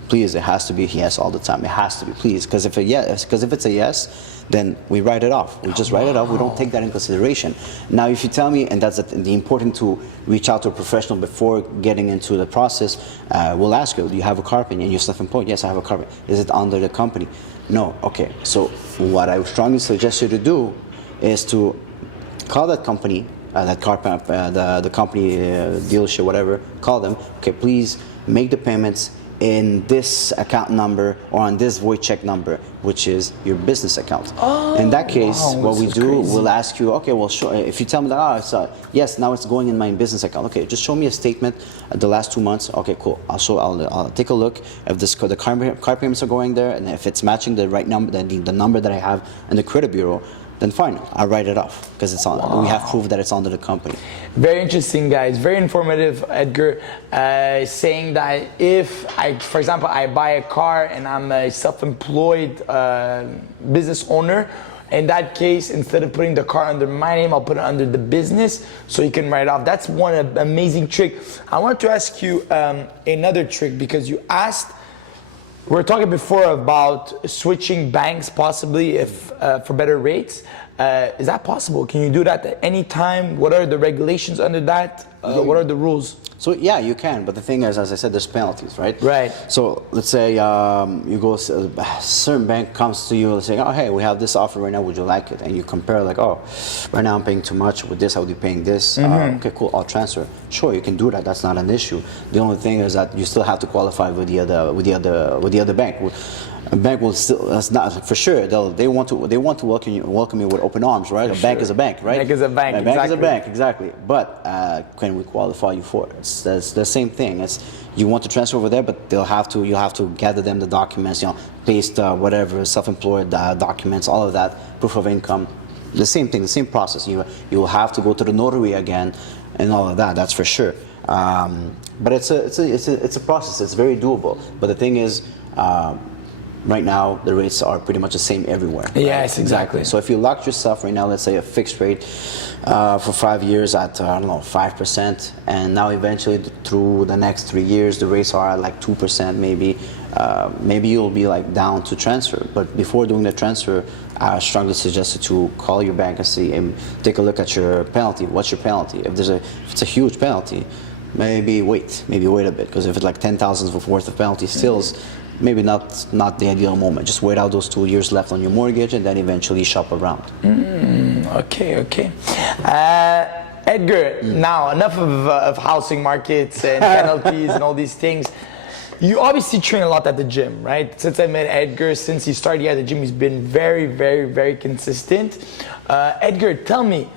Please, it has to be yes all the time. It has to be, please, because if it's a yes, then we write it off. We just write it off. We don't take that in consideration. Now, if you tell me, and that's the important to reach out to a professional before getting into the process, we'll ask you, do you have a car payment? And you're self-employed? Yes, I have a car payment. Is it under the company? No. Okay. So what I would strongly suggest you to do is to call that company, the company, dealership, whatever. Call them. Okay, please make the payments in this account number or on this void check number, which is your business account. In that case, what we do, we'll ask you, okay, well, sure. If you tell me that, yes, now it's going in my business account. Okay, just show me a statement the last 2 months. Okay, cool. I'll take a look if the car payments are going there, and if it's matching the right number, the number that I have in the credit bureau, then fine, I'll write it off because it's on. We have proof that it's under the company. Very interesting, guys. Very informative, Edgar. Saying that if for example, I buy a car and I'm a self-employed business owner, in that case, instead of putting the car under my name, I'll put it under the business, so you can write it off. That's one amazing trick. I wanted to ask you another trick, because you asked. We were talking before about switching banks possibly if for better rates. Is that possible? Can you do that at any time? What are the regulations under that? What are the rules? So yeah, you can, but the thing is, as I said, there's penalties, right? Right. So let's say you go, a certain bank comes to you and say, oh, hey, we have this offer right now, would you like it? And you compare like, oh, right now I'm paying too much. With this, I would be paying this. Okay, cool, I'll transfer. Sure, you can do that. That's not an issue. The only thing is that you still have to qualify with the other bank. A bank will still, that's not for sure. They want to welcome you with open arms, right? A bank is a bank, right? Bank is a bank. A bank is a bank, exactly. But can we qualify you for it? It's the same thing. It's you want to transfer over there, but you'll have to gather them the documents, paste whatever self-employed documents, all of that, proof of income, the same thing, the same process. You will have to go to the notary again, and all of that. That's for sure. But it's a process. It's very doable. But the thing is. Right now, the rates are pretty much the same everywhere. Right? Yes, exactly. So if you locked yourself right now, let's say a fixed rate for 5 years at, 5%, and now eventually through the next 3 years, the rates are at like 2% maybe, maybe you'll be like down to transfer. But before doing the transfer, I strongly suggest you to call your bank and see and take a look at your penalty. What's your penalty? If it's a huge penalty, maybe wait a bit, because if it's like 10,000 worth of penalty stills, maybe not the ideal moment. Just wait out those 2 years left on your mortgage and then eventually shop around. Okay. Edgar, now enough of housing markets and penalties and all these things. You obviously train a lot at the gym, right? Since I met Edgar, since he started at the gym, he's been very, very, very consistent. Edgar, tell me,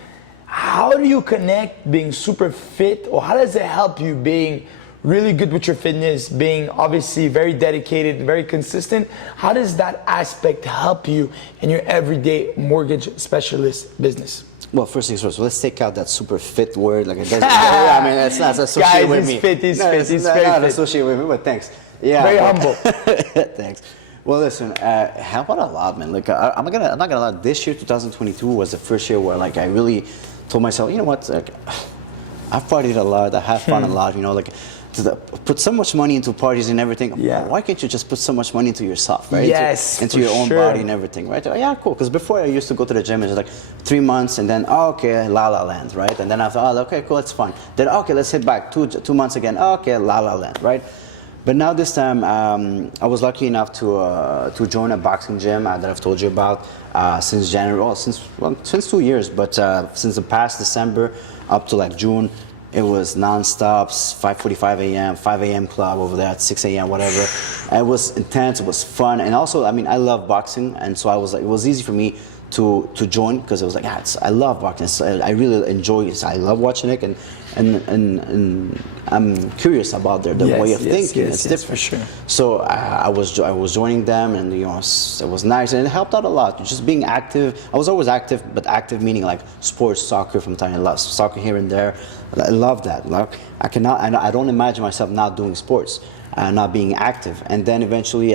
how do you connect being super fit, or how does it help you being really good with your fitness, being obviously very dedicated, very consistent? How does that aspect help you in your everyday mortgage specialist business? Well, first things first, let's take out that super fit word. Like it doesn't. I mean, it's not associated with me. He's very not fit. associated with me, but thanks. Yeah, very humble. Thanks. Well, listen, help out a lot, man. Like I'm not gonna lie. This year, 2022, was the first year where like I really told myself, you know what? Like, I've partied a lot. I have fun a lot. Like. Put so much money into parties and everything. Yeah. Why can't you just put so much money into yourself, right? Yes, into your own body and everything, right? Yeah, cool. Because before I used to go to the gym, it was like 3 months, and then okay, La La Land, right? And then I thought, okay, cool, it's fun. Then okay, let's hit back 2 months again. Okay, La La Land, right? But now this time, I was lucky enough to join a boxing gym that I've told you about since January. Well, since 2 years, but since the past December up to like June. It was non-stop, 5:45 a.m., 5 a.m. club over there at 6 a.m., whatever. It was intense, it was fun. And also, I mean, I love boxing. And so I was like, it was easy for me to join because it was like, I love boxing. So I really enjoy it. I love watching it. And I'm curious about their way of thinking. It's different. For sure. So I was joining them, and it was nice, and it helped out a lot. Just being active. I was always active, but active meaning like sports, soccer from time to time, soccer here and there. I love that. Like I don't imagine myself not doing sports. Not being active, and then eventually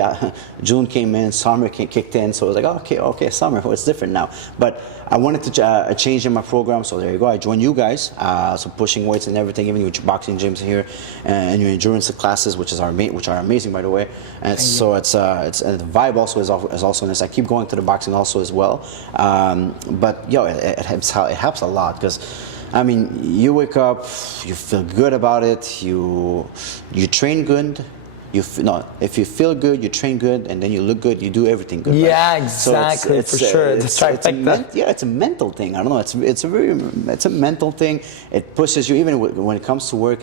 June came in, summer kicked in, so I was like, okay, summer, it's different now. But I wanted to change in my program, so there you go. I joined you guys, so pushing weights and everything, even your boxing gyms here, and your endurance classes, which are amazing, by the way. And so it's the vibe also is also nice. I keep going to the boxing also as well, but it helps a lot because. I mean, you wake up, you feel good about it, you train good, if you feel good, you train good, and then you look good, you do everything good. Yeah, right? exactly, for sure. It's a mental thing. I don't know. It's a mental thing. It pushes you, even when it comes to work.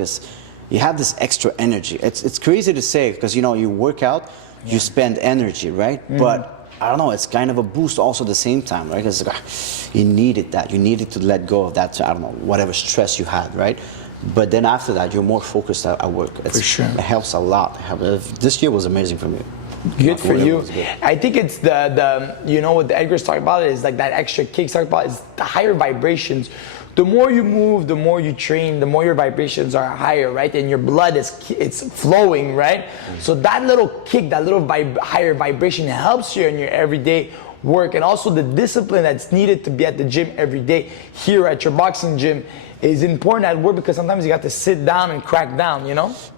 You have this extra energy. It's crazy to say because you work out, you spend energy, right? Mm-hmm. But I don't know, it's kind of a boost also at the same time, right? It's like, you needed that. You needed to let go of that, I don't know, whatever stress you had, right? But then after that, you're more focused at work. For sure. It helps a lot. This year was amazing for me. Good for you. I think it's the what the Edgar's talking about is like that extra kick talking about is the higher vibrations. The more you move, the more you train, the more your vibrations are higher, right? And your blood it's flowing, right? Mm-hmm. So that little kick, that little higher vibration helps you in your everyday work, and also the discipline that's needed to be at the gym every day here at your boxing gym is important at work because sometimes you got to sit down and crack down,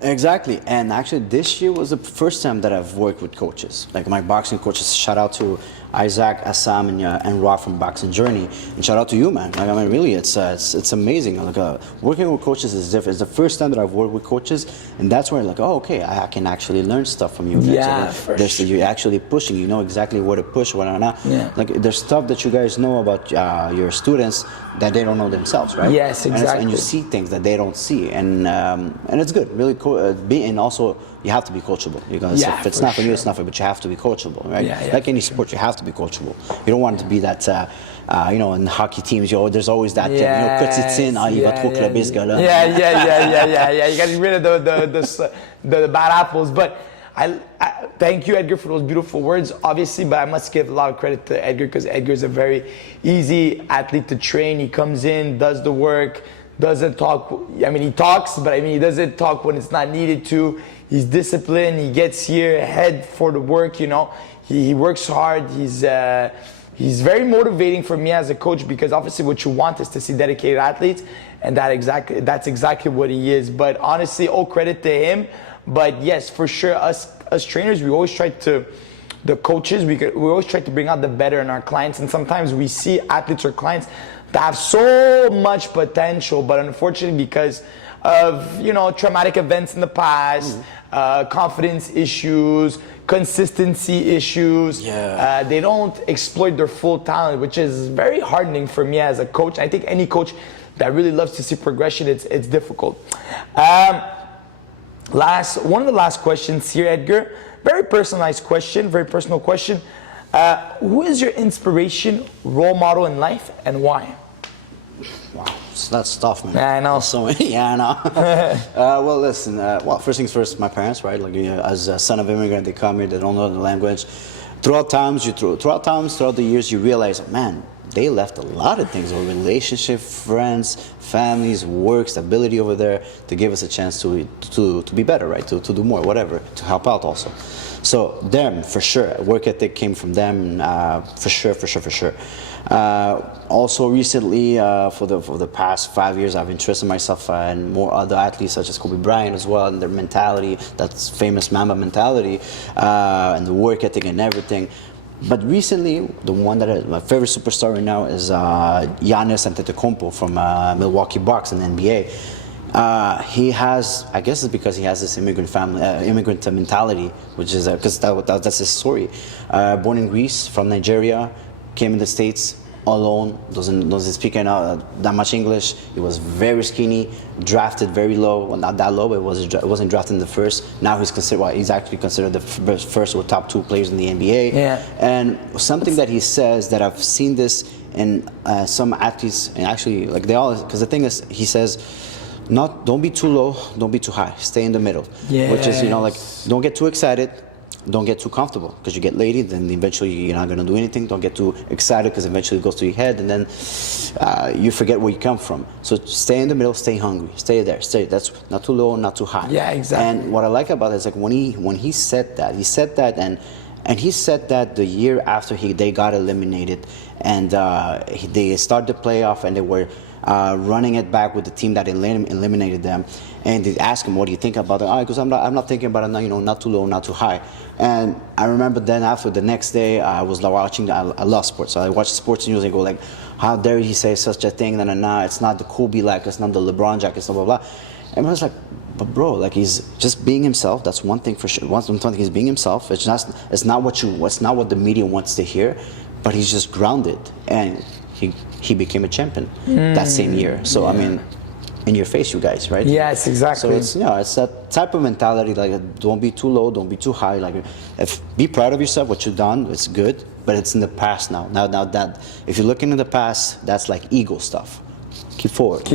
Exactly. And actually this year was the first time that I've worked with coaches. Like my boxing coaches, shout out to Isaac, Assam, and Rob from Boxing Journey. And shout out to you, man. Like, I mean, really, it's amazing. Like, working with coaches is different. It's the first time that I've worked with coaches, and that's where like, oh, okay, I can actually learn stuff from you guys. Yeah, so you're actually pushing. You know exactly where to push, what or not. Yeah. Like, there's stuff that you guys know about your students that they don't know themselves, right? Yes, exactly. And you see things that they don't see, and it's good, really cool. And also, you have to be coachable, because if it's not for you, it's not for you. But you have to be coachable, right? Like any sport, you have to be coachable. You don't want it to be that, in hockey teams, there's always that, il va trop clubber ce gars-là. Yeah. You got to get rid of the bad apples. But I thank you, Edgar, for those beautiful words, obviously, but I must give a lot of credit to Edgar, because Edgar's a very easy athlete to train. He comes in, does the work, doesn't talk. I mean, he talks, but I mean, he doesn't talk when it's not needed to. He's disciplined. He gets here, head for the work, He works hard. He's very motivating for me as a coach, because obviously what you want is to see dedicated athletes, and that's exactly what he is. But honestly, all credit to him. But yes, for sure, us trainers, we always try to, the coaches, we always try to bring out the better in our clients. And sometimes we see athletes or clients that have so much potential, but unfortunately, because of traumatic events in the past, confidence issues, consistency issues, they don't exploit their full talent, which is very hardening for me as a coach. I think any coach that really loves to see progression, it's difficult. One of the last questions here, Edgar. Very personalized question, very personal question. Who is your inspiration, role model in life, and why? Wow, that's tough, man. Yeah, I know. So many. Yeah, I know. Well, listen. First things first. My parents, right? Like, as a son of immigrant, they come here. They don't know the language. Throughout the years, you realize, man, they left a lot of things, relationship, friends, families, work, stability over there, to give us a chance to be better, right? To do more, whatever, to help out also. So them, for sure, work ethic came from them, for sure. Also recently, for the past 5 years, I've interested myself in more other athletes such as Kobe Bryant as well, and their mentality, that's famous Mamba mentality, and the work ethic and everything. But recently, the one that my favorite superstar right now is Giannis Antetokounmpo from Milwaukee Bucks in the NBA. He has, I guess it's because he has this immigrant mentality, which is because that's his story. Born in Greece, from Nigeria, came in the States alone, doesn't speak that much English. He was very skinny, drafted very low. Well, not that low, but it wasn't drafted in the first. Now he's actually considered the first or top 2 players in the NBA. Yeah. And something that he says, that I've seen this in some athletes, and actually, like, they all, because the thing is, he says, don't be too low, don't be too high, stay in the middle. Yes. Which is, like, don't get too excited, don't get too comfortable, because you get lady, then eventually you're not going to do anything. Don't get too excited, because eventually it goes to your head, and then you forget where you come from. So stay in the middle, stay hungry, stay there, that's not too low, not too high. Yeah, exactly. And what I like about it is, like, when he said that, and he said that the year after they got eliminated, and they started the playoff, and they were running it back with the team that eliminated them, and they asked him, "What do you think about it?" Because I'm not thinking about it now. Not too low, not too high. And I remember then after the next day, I was watching. I love sports, so I watched sports news and go like, "How dare he say such a thing?" Nah, it's not the Kobe like, it's not the LeBron jacket, blah blah blah. And I was like, but bro, like, he's just being himself. That's one thing for sure. One thing, he's being himself. It's not what the media wants to hear, but he's just grounded, and he became a champion that same year. So I mean, in your face, you guys, right? Yes, exactly. So it's that type of mentality. Like, don't be too low, don't be too high. Like, be proud of yourself, what you've done. It's good, but it's in the past now. Now that if you're looking in the past, that's like ego stuff. Keep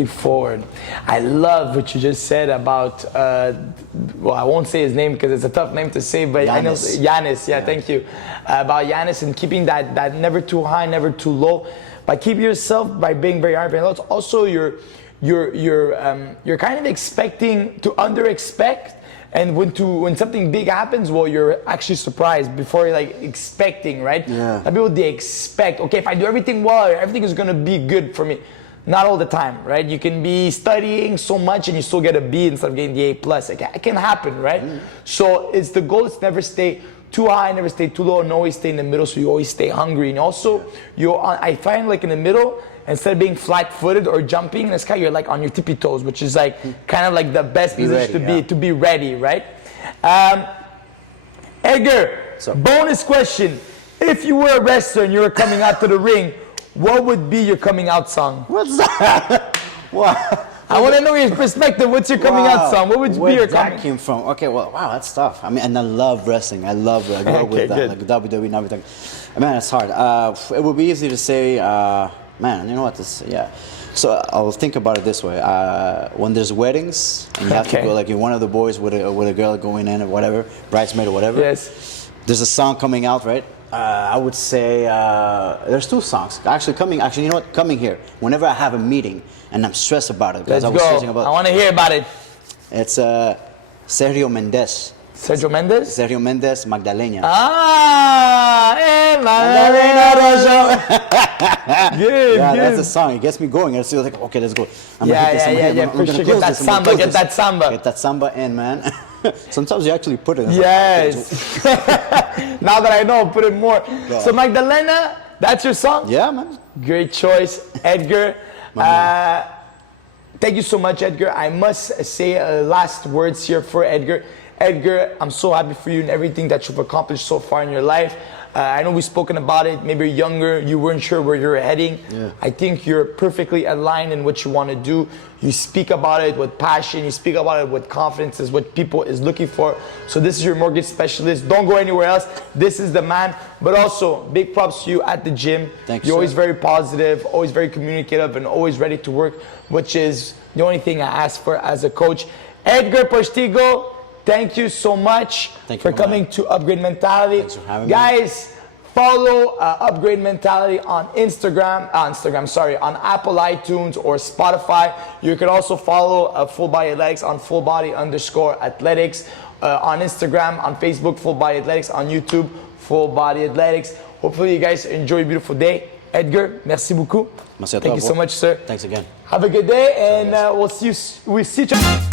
forward. I love what you just said about, well, I won't say his name because it's a tough name to say, but Giannis. I know Giannis. Yeah, thank you. About Giannis and keeping that never too high, never too low. By keeping yourself, by being very hard. But also you're kind of expecting to under-expect. And when something big happens, well, you're actually surprised before you're like expecting, right? Yeah. People, they expect, okay, if I do everything well, everything is gonna be good for me. Not all the time, right? You can be studying so much and you still get a B instead of getting the A+. It can happen, right? So the goal is to never stay too high, never stay too low, and always stay in the middle, so you always stay hungry. And also, I find like in the middle, instead of being flat-footed or jumping in the sky, you're like on your tippy toes, which is like kind of like the best position to be ready, right? Edgar, bonus question. If you were a wrestler and you were coming out to the ring, what would be your coming out song? What's that? Wow. I want to know your perspective. What's your coming out song? What would be your coming? That came from? Okay, well, wow, that's tough. I mean, and I love wrestling. I love I grew up with that, like WWE and everything. Man, it's hard. It would be easy to say, man, you know what? So I'll think about it this way. When there's weddings and you have to go, like you're one of the boys with a girl going in or whatever, bridesmaid or whatever. Yes. There's a song coming out, right? I would say there's two songs. Actually, you know what? Coming here. Whenever I have a meeting and I'm stressed about it, because Let's I was go. stressing about it. I want to hear about it. It's Sergio Mendes. Sergio Mendes? Sergio Mendes, Magdalena. Magdalena. Good, yeah, good. that's the song. It gets me going. It's like, okay, let's go. I'm Yeah, for sure. Get that samba, get that samba. Get that samba in, man. Sometimes you actually put it in. Yes. Now that I know, put it more. Yeah. So Magdalena, that's your song? Yeah, man. Great choice, Edgar. Thank you so much, Edgar. I must say last words here for Edgar. Edgar, I'm so happy for you and everything that you've accomplished so far in your life. I know we've spoken about it. Maybe you're younger, you weren't sure where you're heading. Yeah. I think you're perfectly aligned in what you want to do. You speak about it with passion. You speak about it with confidence, is what people is looking for. So this is your mortgage specialist. Don't go anywhere else. This is the man. But also, big props to you at the gym. Thanks. You're always very positive, always very communicative, and always ready to work, which is the only thing I ask for as a coach. Edgar Postigo, thank you so much for coming to Upgrade Mentality. Thanks for having me. Guys, follow Upgrade Mentality on Instagram, on Apple iTunes or Spotify. You can also follow Full Body Athletics on fullbody_athletics, on Instagram, on Facebook, Full Body Athletics, on YouTube, Full Body Athletics. Hopefully you guys enjoy a beautiful day. Edgar, merci beaucoup. Merci à toi, Thank you so much, sir. Thanks again. Have a good day, and we'll see you.